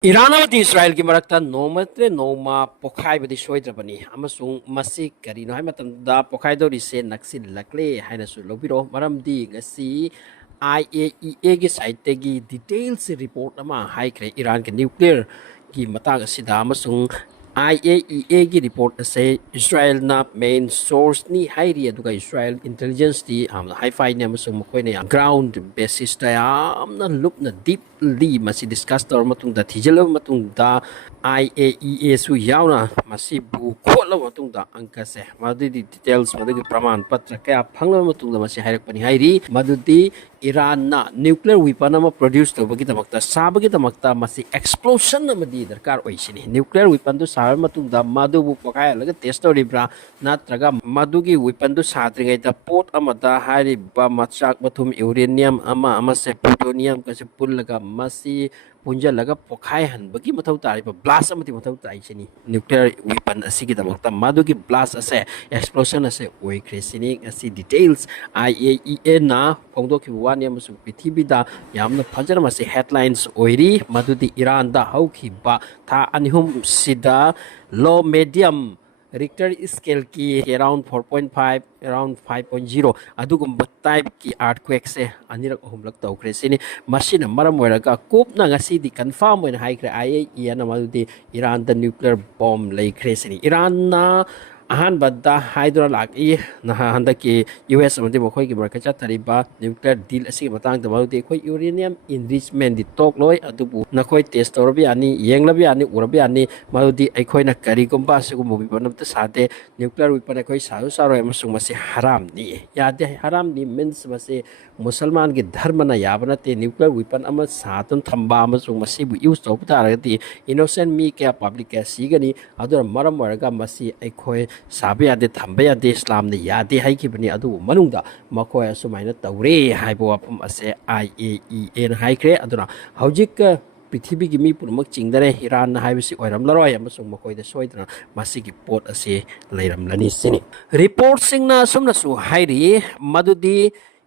Iran amadi Israel ki marakta nomatre noma pokhai badi soidrabani amasung masi karino hai matanda pokhai do rise naksin lakle haina su lobiro maramdi ngasi IAEA ki site tegi details report ama hai kre Iran ke nuclear ki matang asida amasung IAEA ki report ase Israel na main source ni hairi aduga Israel intelligence di amna hi-fi ni amasung mokoi na ground basis ta amna look na deeply masi discuss tor matung da thijalo matung da IAEA su yauna masi bu khotla matung da angka se madudi details madudi praman patra kaya phangla matung da masi hairak pani hairi madudi Iran na nuclear weapon ama produce to bagi tamakta sabagi tamakta masi explosion amadi darkar oisini nuclear weapon to sa matung da madu bu pakai laga test ribra natraga madugi weapon to sadringai da pot amada hari ba machak mathum uranium ama se plutonium ka se pullaga masi punja laga pokai han bagi mathau tari ba blast amati mathau tai chini nuclear weapon asigi damakta madugi blast ase explosion ase oi kresini asi details IAEA na phongdo ki wan yam su prithibida yamna phajara masi headlines oiri madudi Iran da hauki ba tha anihum sida low medium Richter scale ki around 4.5 around 5.0 adugumba type ki earthquake se anirak humlak tawkre sini machine maram moiraga kup na ngasi di confirm when high kre IAEA na madudi Iran da nuclear bomb lay kre sini Iran na ahan badda hydra laki na handa ki US amadi mokhoi ki markacha tariba nuclear deal asi matang da madudi khoi uranium enrichment di tok loi adubu na khoi test torbi ani yenglabi ani urabi ani madudi aikhoi na kari gomba se gum bi banam ta sade nuclear weapon khoi saru saru amasung masi haram ni yade haram ni means masi musalman ki dharma na yabana te nuclear weapon ama satun thamba amasung masi bu use to ta rati innocent mi ke public ke sigani adura maram waraga masi aikhoi sabe ade thambe ade Islam ne yade hai ki bani adu manungda makoi asumaina tawre haibo apum ase IAEA na hai kre aduna haujik पृथ्वी की मी पुनमक चिंगदरे Iran हाइबसी ओइरम लरोय अमसुंग मकोइदा सोइदना मासिगी pot असे लैरम लनी सिनी report सिंगना Sumana सु हाइरी मदुदी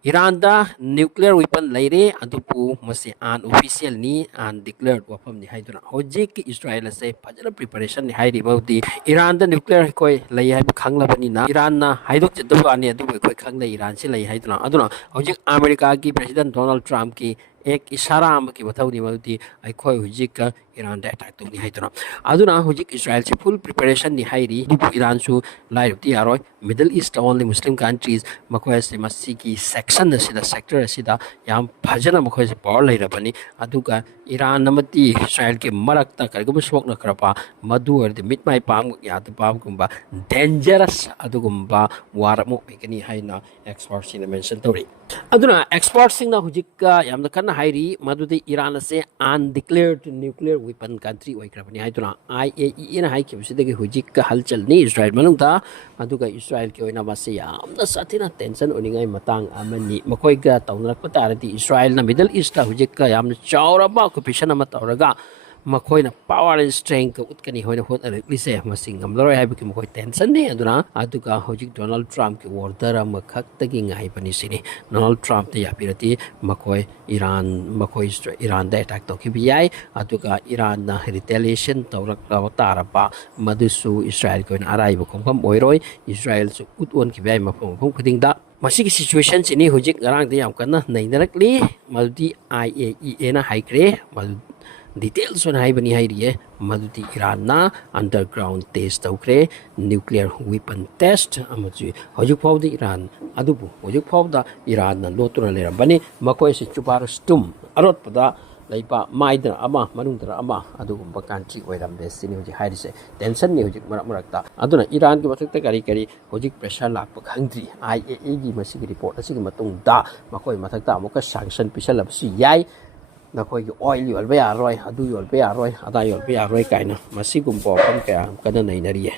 Iran da nuclear weapon laire adupu masi unofficial ni undeclared wafam ni haiduna hojik Israel ase phajana preparation ni hairi bauti Iran da nuclear koi lai hai khangla bani na Iran na haidok chadu ani adu koi khangla Iran se lai haiduna aduna hojik America ki president Donald Trump ki एक इशारा आम की बताऊ नहीं मदुदी अखोय हुजिक का Iran दा attack तो नहीं हाइतना अदुना हुजिक इस्राएल से फुल प्रिपरेशन नहीं हाइरी दुपु ईरान सु लाइरती आरोय Middle East only Muslim countries मखोय से मसी की सेक्शन असिदा सेक्टर असिदा याम फजना मखोय से पावर लैरबनी अदुगा ईरान नमती इस्राएल के मरकता करगम सोक न करपा मदु और द मिड माय पाम याद पाम गुंबा डेंजरस अदुगुंबा वारमो एकनी हाइना एक्सपर्ट सिन मेंशन तोरी अदुना एक्सपर्ट सिंग ना हुजिक का याम कना हाइरी मदुदी ईरान से अनडिक्लेयर्ड न्यूक्लियर वेपन कंट्री ओइक्रबनी हाइदुना IAEA ना हाइ किबसिदगी हुजिक का हलचल नि इस्राएल मनुंगदा अदुगा इस्राएल के ओइना मासे यामना साथिना टेंशन ओनिंगाई मतांग अमनी मखोइगा तौनरक तारदी इस्राएल ना मिडल ईस्ट का हुजिक का यामना चावरबा ऑक्युपेशन अमा तौरगा मखोइना पावर एंड स्ट्रेंथ का उतकनी होइना होत अरलिसे मसिंग अमलरोय हाइबकी मखोइ टेंशन नि अदुना अदुगा हुजिक डोनाल्ड ट्रम्प की ऑर्डर अमा खक्तगी ngai pani sini Donald Trump ते यापिरति मखोइ ईरान मखोइ ईरान दा अटैक तो खिबि याय अदुगा ईरान ना रिटेलिएशन तौरक तारपा मदुसु इस्राएल को अराइब खोंफम ओइरोय इस्राएल सु उतवन खिबि मफम खदिंगदा मसिगी सिचुएशन सिनी हुजिक गरांग दे याम कन्ना नैनरकली मदुदी IAEA ना हाइक्रे मदु details on hai bani hai riye madudi Iran na underground test tawkre nuclear weapon test amaji hojuk phawdi Iran adubu hojuk phawda Iran na lotura lera bani makoi se chupar stum arot pada laipa maidra ama manungdra ama adugumba country oiram besini hoji hairise tension ni hojik marakta aduna Iran ki mathakta kari kari hojik pressure lakpa khangdri IAEA gi masigi report asigi matung da makoi mathakta amuka sanction pisalab su yai नखोई oil योलबे यारोय अदु योलबे यारोय अदा योलबे यारोय काइना मसी गुम पॉपम क्या कदा नहीं नरिये